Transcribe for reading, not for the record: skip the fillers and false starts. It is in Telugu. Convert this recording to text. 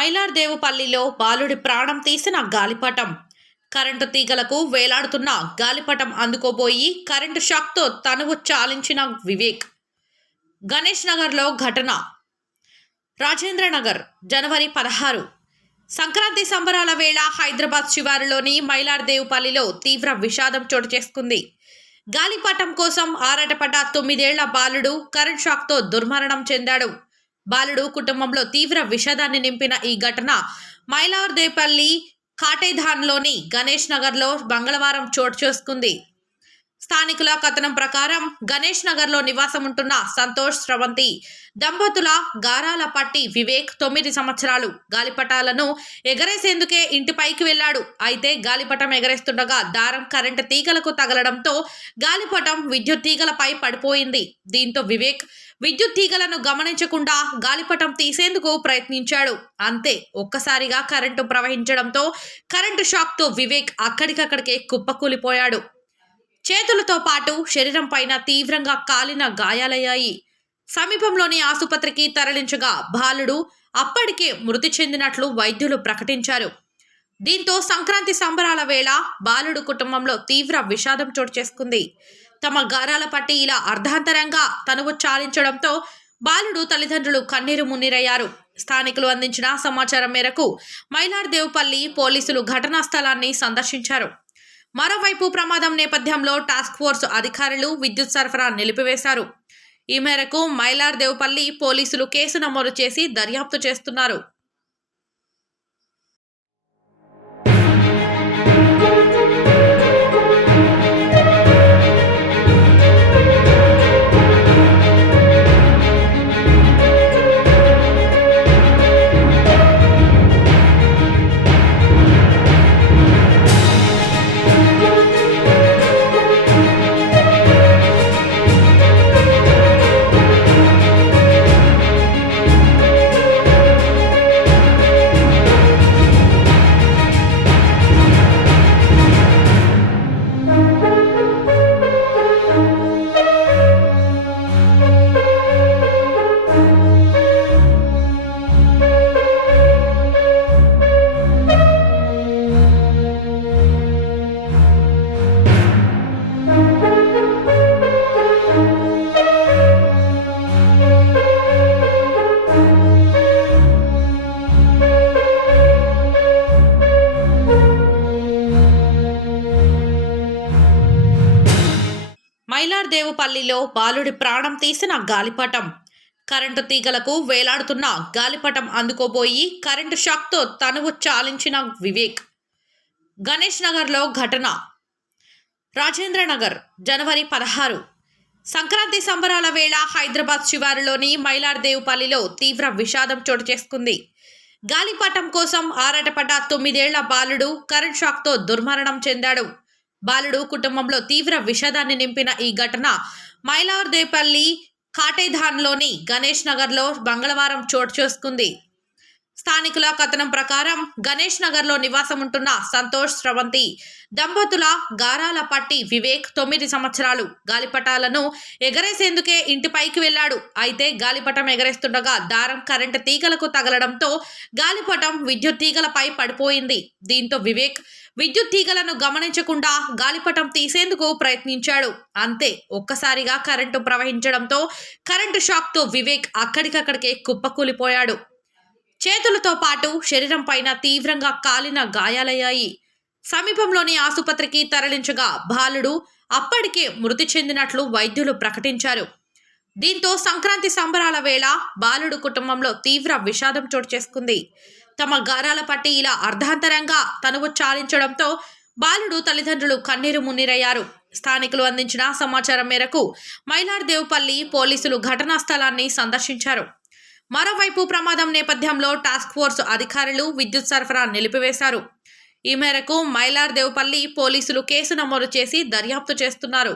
మైలార్దేవుపల్లిలో బాలుడి ప్రాణం తీసిన గాలిపటం. కరెంటు తీగలకు వేలాడుతున్న గాలిపటం అందుకోబోయి కరెంటు షాక్తో తనువు చాలించిన వివేక్. గణేష్ నగర్లో ఘటన. రాజేంద్రనగర్ జనవరి 16. సంక్రాంతి సంబరాల వేళ హైదరాబాద్ శివారులోని మైలార్దేవుపల్లిలో తీవ్ర విషాదం చోటు చేసుకుంది. గాలిపటం కోసం ఆరాటపడ్డ 9 ఏళ్ల బాలుడు కరెంట్ షాక్తో దుర్మరణం చెందాడు. బాలుడు కుటుంబంలో తీవ్ర విషాదాన్ని నింపిన ఈ ఘటన మైలార్దేవుపల్లి కాటేధాన్లోని గణేష్ నగర్లో మంగళవారం చోటు చేసుకుంది. స్థానికుల కథనం ప్రకారం గణేష్ నగర్లో నివాసం ఉంటున్న సంతోష్ స్రవంతి దంపతుల గారాలపట్టి వివేక్ 9 సంవత్సరాలు గాలిపటాలను ఎగరేసేందుకే ఇంటిపైకి వెళ్లాడు. అయితే గాలిపటం ఎగరేస్తుండగా దారం కరెంటు తీగలకు తగలడంతో గాలిపటం విద్యుత్ తీగలపై పడిపోయింది. దీంతో వివేక్ విద్యుత్ తీగలను గమనించకుండా గాలిపటం తీసేందుకు ప్రయత్నించాడు. అంతే, ఒక్కసారిగా కరెంటు ప్రవహించడంతో కరెంటు షాక్తో వివేక్ అక్కడికక్కడికే కుప్పకూలిపోయాడు. చేతులతో పాటు శరీరం పైన తీవ్రంగా కాలిన గాయాలయ్యాయి. సమీపంలోని ఆసుపత్రికి తరలించగా బాలుడు అప్పటికే మృతి చెందినట్లు వైద్యులు ప్రకటించారు. దీంతో సంక్రాంతి సంబరాల వేళ బాలుడు కుటుంబంలో తీవ్ర విషాదం చోటు చేసుకుంది. తమ గారాల పట్టి ఇలా అర్ధాంతరంగా తనువు చాలించడంతో బాలుడు తల్లిదండ్రులు కన్నీరు మున్నీరయ్యారు. స్థానికులు అందించిన సమాచారం మేరకు మైలార్దేవుపల్లి పోలీసులు ఘటనా స్థలాన్ని సందర్శించారు. మరోవైపు ప్రమాదం నేపథ్యంలో టాస్క్ ఫోర్స్ అధికారులు విద్యుత్ సరఫరా నిలిపివేశారు. ఈ మేరకు మైలార్దేవుపల్లి పోలీసులు కేసు నమోదు చేసి దర్యాప్తు చేస్తున్నారు. మైలార్దేవుపల్లిలో బాలుడి ప్రాణం తీసిన గాలిపటం. కరెంటు తీగలకు వేలాడుతున్న గాలిపటం అందుకోబోయి కరెంటు షాక్తో తనువు చాలించిన వివేక్. గణేష్ నగర్లో ఘటన. రాజేంద్రనగర్ జనవరి 16. సంక్రాంతి సంబరాల వేళ హైదరాబాద్ శివారులోని మైలార్దేవుపల్లిలో తీవ్ర విషాదం చోటు చేసుకుంది. గాలిపటం కోసం ఆరాటపడ్డ 9 ఏళ్ల బాలుడు కరెంట్ షాక్తో దుర్మరణం చెందాడు. బాలుడు కుటుంబంలో తీవ్ర విషాదాన్ని నింపిన ఈ ఘటన మైలార్దేవుపల్లి కాటేధాన్లోని గణేష్ నగర్లో మంగళవారం చోటు చేసుకుంది. స్థానికుల కథనం ప్రకారం గణేష్ నగర్లో నివాసం ఉంటున్న సంతోష్ స్రవంతి దంపతుల గారాలపట్టి వివేక్ 9 సంవత్సరాలు గాలిపటాలను ఎగరేసేందుకే ఇంటిపైకి వెళ్లాడు. అయితే గాలిపటం ఎగరేస్తుండగా దారం కరెంటు తీగలకు తగలడంతో గాలిపటం విద్యుత్ తీగలపై పడిపోయింది. దీంతో వివేక్ విద్యుత్ తీగలను గమనించకుండా గాలిపటం తీసేందుకు ప్రయత్నించాడు. అంతే, ఒక్కసారిగా కరెంటు ప్రవహించడంతో కరెంటు షాక్తో వివేక్ అక్కడికక్కడికే కుప్పకూలిపోయాడు. చేతులతో పాటు శరీరం పైన తీవ్రంగా కాలిన గాయాలయ్యాయి. సమీపంలోని ఆసుపత్రికి తరలించగా బాలుడు అప్పటికే మృతి చెందినట్లు వైద్యులు ప్రకటించారు. దీంతో సంక్రాంతి సంబరాల వేళ బాలుడు కుటుంబంలో తీవ్ర విషాదం చోటు చేసుకుంది. తమ గారాల పట్టి ఇలా అర్ధాంతరంగా తనువు చాలించడంతో బాలుడు తల్లిదండ్రులు కన్నీరు మున్నీరయ్యారు. స్థానికులు అందించిన సమాచారం మేరకు మైలార్దేవుపల్లి పోలీసులు ఘటనా స్థలాన్ని సందర్శించారు. మరోవైపు ప్రమాదం నేపథ్యంలో టాస్క్ ఫోర్స్ అధికారులు విద్యుత్ సరఫరా నిలిపివేశారు. ఈ మేరకు మైలార్దేవుపల్లి పోలీసులు కేసు నమోదు చేసి దర్యాప్తు చేస్తున్నారు.